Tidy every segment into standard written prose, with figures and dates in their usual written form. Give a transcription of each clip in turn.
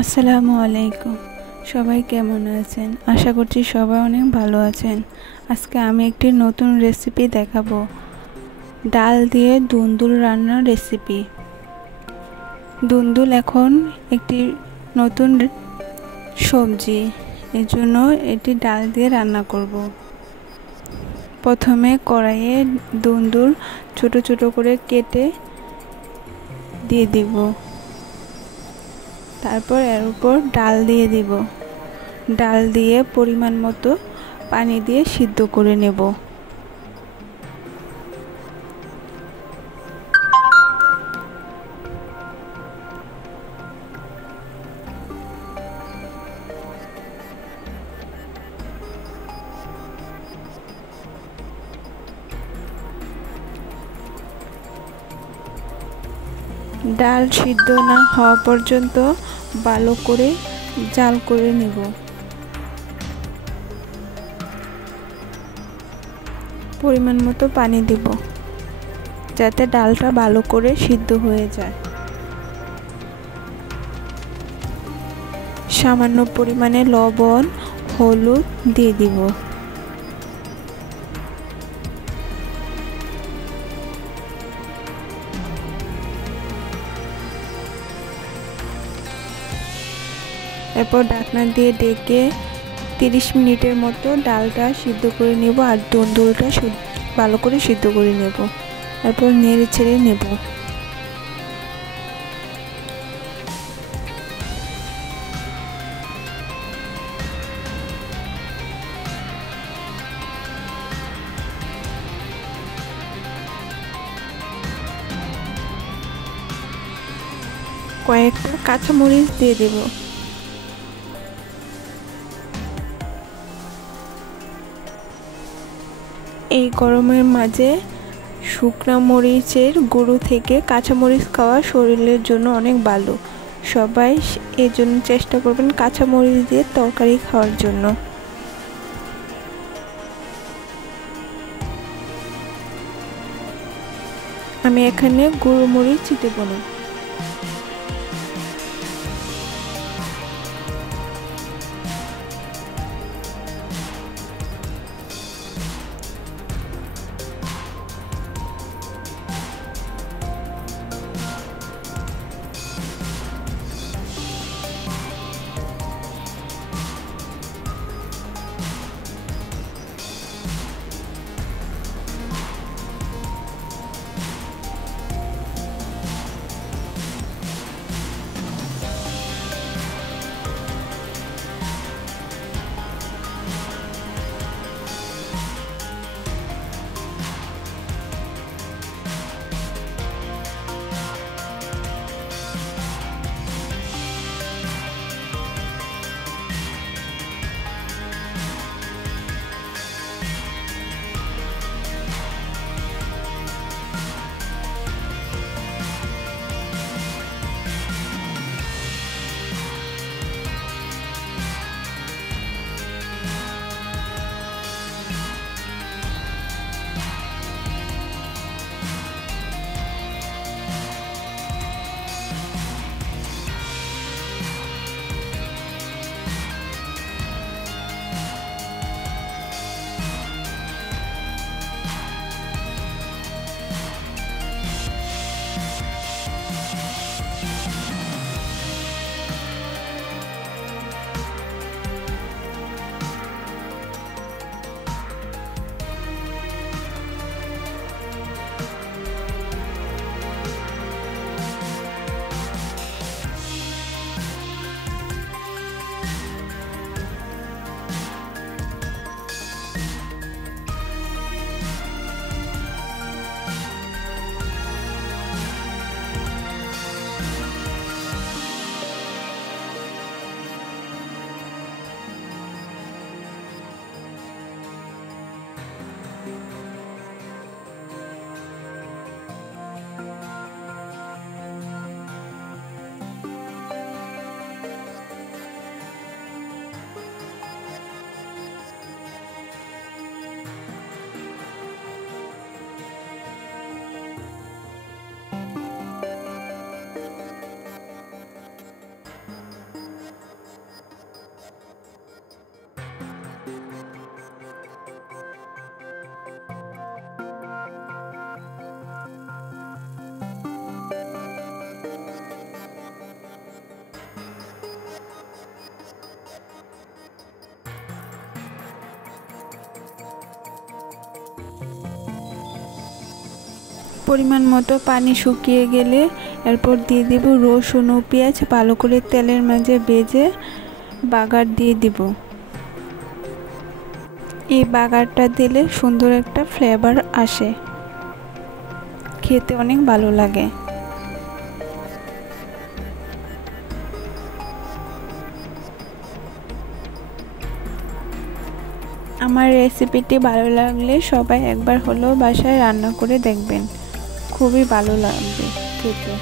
আসসালামু আলাইকুম। সবাই কেমন আছেন? আশা করছি সবাই অনেক ভালো আছেন। আজকে আমি একটি নতুন রেসিপি দেখাবো, ডাল দিয়ে দুন্দুল রান্নার রেসিপি। দুন্দুল এখন একটি নতুন সবজি, এজন্য এটি ডাল দিয়ে রান্না করব। প্রথমে কড়াইয়ে দুন্দুল ছোট ছোট করে কেটে দিয়ে দিব। তারপর এর উপর ডাল দিয়ে দিব। ডাল দিয়ে পরিমাণ মতো পানি দিয়ে সিদ্ধ করে নেব। ডাল সিদ্ধ না হওয়া পর্যন্ত ভালো করে জাল করে নেব। পরিমাণ মতো পানি দেব যাতে ডালটা ভালো করে সিদ্ধ হয়ে যায়। সামান্য পরিমাণে লবণ, হলুদ দিয়ে দিব। এরপর ঢাকনা দিয়ে ঢেকে 30 মিনিটের মতো ডালটা সিদ্ধ করে নেব আর দুন্দুলটা ভালো করে সিদ্ধ করে নেব। এরপর নেড়ে ছেড়ে নেব। কয়েকটা কাঁচামরিচ দিয়ে দেব। এই গরমের মাঝে শুকনা মরিচের গুঁড়ো থেকে কাঁচামরিচ খাওয়া শরীরের জন্য অনেক ভালো। সবাই এর জন্য চেষ্টা করবেন কাঁচামরিচ দিয়ে তরকারি খাওয়ার জন্য। আমি এখানে গুঁড়ো মরিচ দেব না। পরিমাণ মতো পানি শুকিয়ে গেলে এরপর দিয়ে দেব রসুন ও পেঁয়াজ ভালো করে তেলের মাঝে ভেজে বাগার দিয়ে দিব। এই বাগারটা দিলে সুন্দর একটা ফ্লেভার আসে, খেতে অনেক ভালো লাগে। আমার রেসিপিটি ভালো লাগলে সবাই একবার হলেও বাসায় রান্না করে দেখবেন, খুবই ভালো লাগবে খেতে।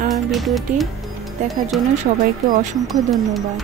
আমার ভিডিওটি দেখার জন্য সবাইকে অসংখ্য ধন্যবাদ।